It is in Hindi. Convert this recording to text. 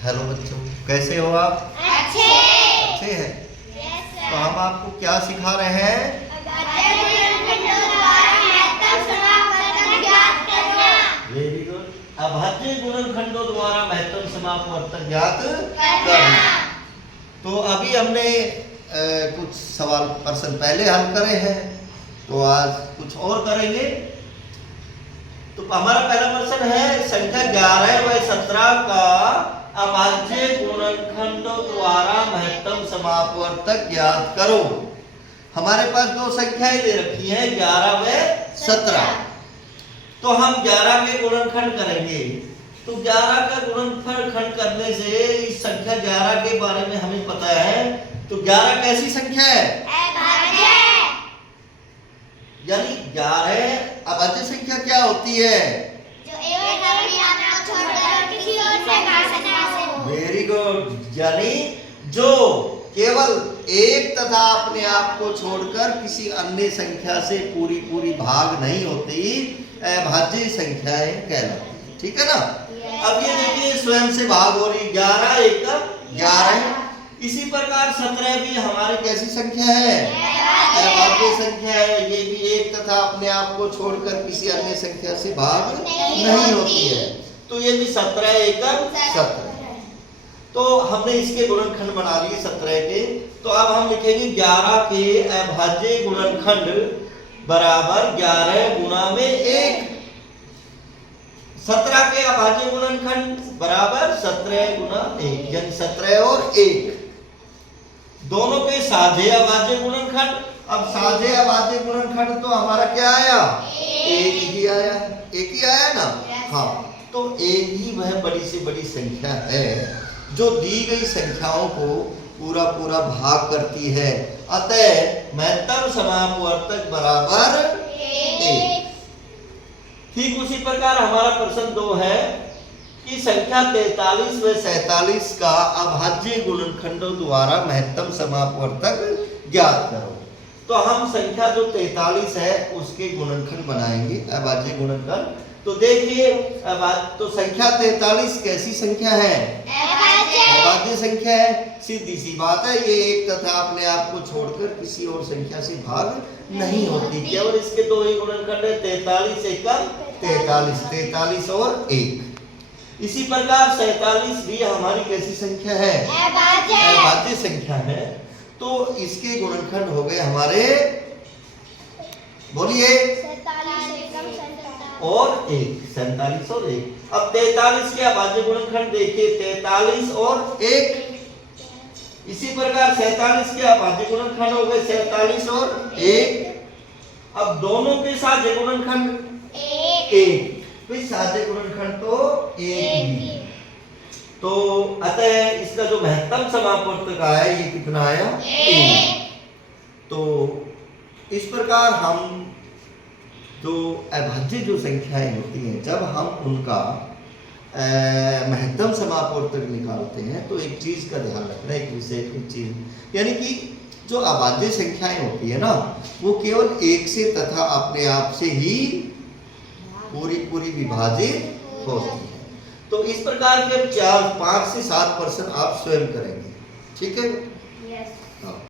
हेलो बच्चों, कैसे हो आप? अच्छे हैं। तो हम आपको क्या सिखा रहे हैं? Very good. अभाज्य गुणनखंडों द्वारा महत्तम समापवर्तक ज्ञात करना। तो अभी हमने कुछ सवाल प्रश्न पहले हल करे हैं, तो आज कुछ और करेंगे। तो हमारा पहला प्रश्न है, संख्या 11 व 17 का अभाज्य गुणनखंडों द्वारा महत्तम समापवर्तक ज्ञात करो। हमारे पास दो संख्याएं दे रखी हैं, 11 व 17। तो हम 11 के गुणनखंड करेंगे। तो 11 का गुणनखंड करने से इस संख्या 11 के बारे में हमें पता है। तो 11 कैसी संख्या है? यानी 11 अभाज्य संख्या क्या होती है? Very good. यानी जो केवल एक तथा अपने आप को छोड़कर किसी अन्य संख्या से पूरी भाग नहीं होती, अभाज्य संख्याएं कहलाती। ठीक है ना? अब ये देखिए, स्वयं से भाग हो रही, 11 एक 11। इसी प्रकार 17 भी हमारी कैसी संख्या है? अभाज्य संख्या है। ये भी एक तथा अपने आप को छोड़कर किसी अन्य संख्या से भाग नहीं होती है। तो ये भी 17 एक 17। तो हमने इसके गुणनखंड बना लिए 17 के। तो अब हम लिखेंगे 11 के अभाज्य गुणनखंड बराबर 11 गुणा में 1। 17 के अभाज्य गुणनखंड बराबर 17 गुणा 1, यानी 17 और 1 दोनों के साझे अभाज्य गुणनखंड। अब साझे अभाज्य गुणनखंड तो हमारा क्या आया? एक ही आया। एक ही आया ना? हाँ। तो एक ही वह बड़ी से बड़ी संख्या है जो दी गई संख्याओं को पूरा भाग करती है। अतः महत्तम समापवर्तक बराबर 1। ठीक उसी प्रकार हमारा प्रश्न 2 है कि संख्या 43 व 47 का अभाज्य गुणनखंडों द्वारा महत्तम समापवर्तक ज्ञात करो। तो हम संख्या जो 43 है उसके गुणनखंड बनाएंगे, अभाज्य गुणनखंड। तो देखिए, तो संख्या 43 कैसी संख्या है? अभाज्य संख्या है। सीधी सी बात है, ये एक तथा अपने आप को छोड़कर किसी और संख्या से भाग नहीं होती। केवल इसके दो ही गुणनखंड है, 43 एक 43, 43 और 1। इसी प्रकार 47 भी हमारी कैसी संख्या है? अभाज्य संख्या है। तो इसके गुणनखंड हो गए हमारे, बोलिए, और 1, 47 और 1। अब 43 के अभाज्य गुणनखंड देखिए, 43 और 1। इसी प्रकार 47 के अभाज्य गुणनखंड हो गए 47 और 1। अब दोनों के साझे गुणनखंड 1। तो साझे गुणनखंड तो 1 ही। तो अतः इसका जो महत्तम समापवर्तक आया, ये कितना आया? 1। तो इस प्रकार हम जो अभाज्य जो संख्याएं होती हैं, जब हम उनका महत्तम समापवर्तक निकालते हैं तो एक चीज का ध्यान रखना, एक विशेष चीज, यानी कि जो अभाज्य संख्याएं होती है ना, वो केवल एक से तथा अपने आप से ही पूरी विभाजित होती है। तो इस प्रकार के 5 से 7 प्रश्न आप स्वयं करेंगे। ठीक है?